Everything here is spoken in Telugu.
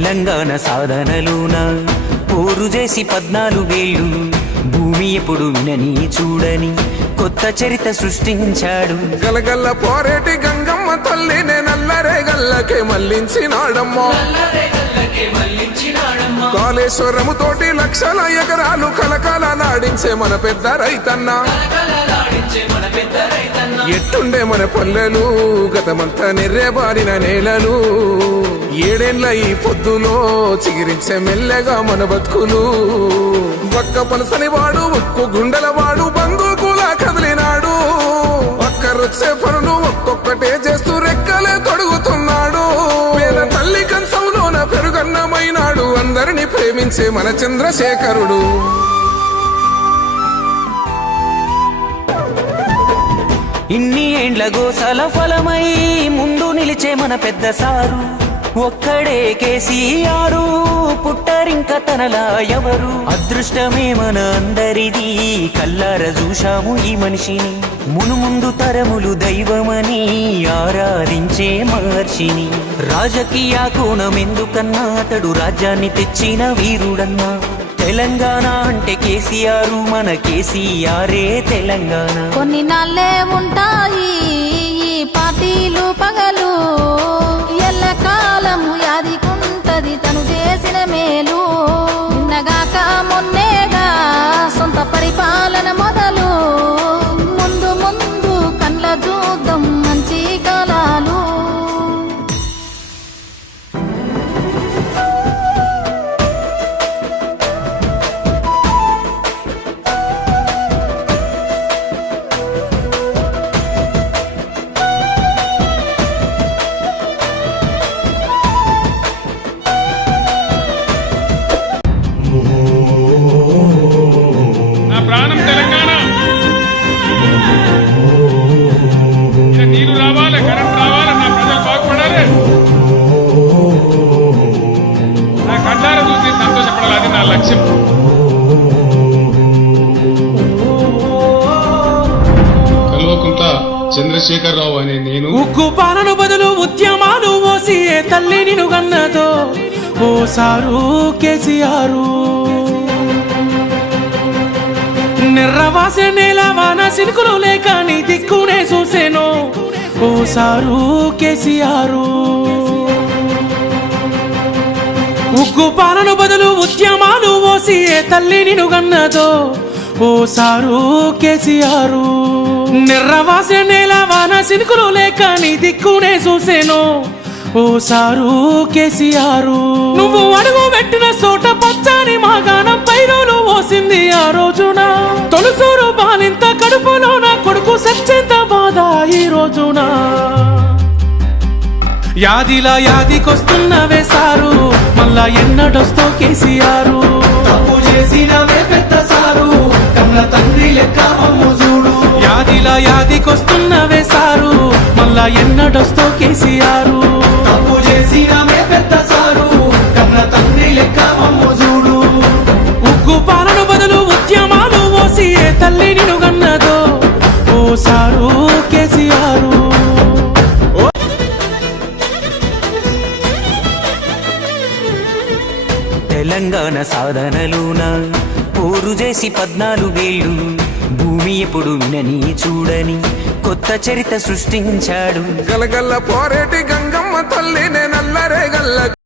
తెలంగాణ సాధనలోన పోరు చేసి 14 ఏళ్ళు భూమి ఎప్పుడు వినని చూడని కొత్త చరిత్ర సృష్టించాడు. గలగల్ల పోరేటి గంగమ్మ తల్లినే నల్లరే గల్లకే మళ్లించినాడమ్మా. కాళేశ్వరము తోటి లక్షల ఎకరాలు కలకాల నాడించే మన పెద్ద రైతన్న. ఎట్టుండే మన పల్లెలు గతమంతా నెర్రెబారిన నేలలు. ఏడేండ్ల ఈ పొద్దులో చిగిరించే మెల్లగా మన బతుకులు. ఒక్క పలసని వాడు ఒక్కు గుండెల వాడు బంధుకులా కదిలినాడు. ఒక్కరొచ్చే పనులు ఒక్కొక్కటే చేస్తూ రెక్కలే తొడుగుతున్నాడు. పేద తల్లి కంచంలోన పెరుగన్నమైనాడు. అందరినీ ప్రేమించే మన చంద్రశేఖరుడు. ఇన్ని ఏండ్ల గోసల ఫలమై ముందు నిలిచే మన పెద్ద సారు ఒక్కడే కేసీఆర్. పుట్టరింక తనలా ఎవరు? అదృష్టమే మన అందరిది. కల్లార చూశాము ఈ మనిషిని. మునుముందు తరములు దైవమని ఆరాధించే మహర్షిని. రాజకీయ కోణం ఎందుకన్నా అతడు రాజ్యాన్ని తెచ్చిన వీరుడన్నా. తెలంగాణ అంటే కేసీఆర్, మన కేసీఆరే తెలంగాణ. కొన్ని నాళ్ళే ఉంటాయి ఈ పార్టీలు పగలు. ఎల్లకాలము యాదికుంటది తను చేసిన మేలు. నిన్నగాక మొన్నేగా సొంత పరిపాలన మొదలు. ముందు ముందు కండ్ల చూద్దాం మంచి కాలాలు. ప్రాణం తెలంగాణ. ఇక నీరు రావాలి, కరెంట్ రావాలి, నా ప్రజలు బాగుపడాలి. నా కళ్ళారా చూసి సంతోషపడాలి. అది నా లక్ష్యం. కల్వకుంట చంద్రశేఖరరావు అనే నేను ఉక్కు పాలన బదులు ఉద్యమాలు పోసి ఏ తల్లి నిన్ను గన్నదో ఓ సారు కేసీఆర్. నిర్రవాసే నేల వాన సినుకులు లేక నీ దిక్కునే చూసేను ఓ సారు కేసీఆర్. ఉగ్గు పాలన బదులు ఉద్యమాలు పోసి ఏ తల్లి నిన్ను గన్నదో ఓ సారు కేసీఆర్. నిర్రవాసే నేల వాన సినుకులు లేక నీ దిక్కునే చూసేను ఓ సారు కేసీఆర్. నువ్వు అడుగు పెట్టిన చోట పచ్చని మాగాణం పైరోలు పోసింది ఆ రోజున. తొలుసూరు బాలింత కడుపులో నా కొడుకు సచ్చేంత బాధ ఈ రోజున. యాదిలా యాదికొస్తున్నవే సారు మళ్ళా ఎన్నడొస్తో కేసీఆర్. తప్పు చేసినవే పెద్ద సారు కన్న తండ్రి లెక్క అమ్ము చూడు. యాదిలా యాదికొస్తున్నవే సారు మళ్ళా ఎన్నడొస్తో కేసీఆర్. తప్పు చేసినవే పెద్ద సారు కన్న తండ్రి లెక్క అమ్ము చూడు. ఉగ్గు పాలన బదులు ఉద్యమాలు పోసి ఏ తల్లి నిన్ను గన్నదో ఓ సారు కేసీఆర్. తెలంగాణ సాధనలోన పోరు చేసి 14 ఏళ్ళు భూమి ఎప్పుడు వినని చూడని కొత్త చరిత్ర సృష్టించాడు. గలగల్ల పోరేటి గంగమ్మ తల్లినే